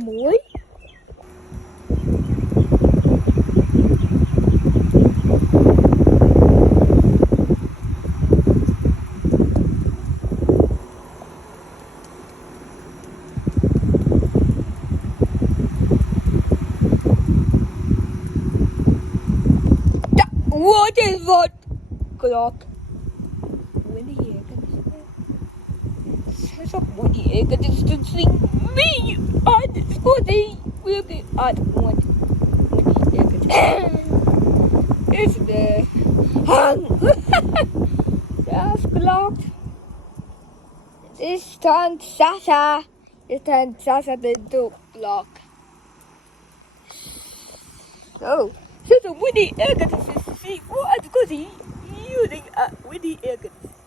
Mui. What is that clock? When the air conditioner says up when the air conditioning me on Scotty will be at one when the air conditioner is the just clock. It's time Sasha. It's time Sasha the dog block. So when the air conditioner see what Scotty using with the air conditioner.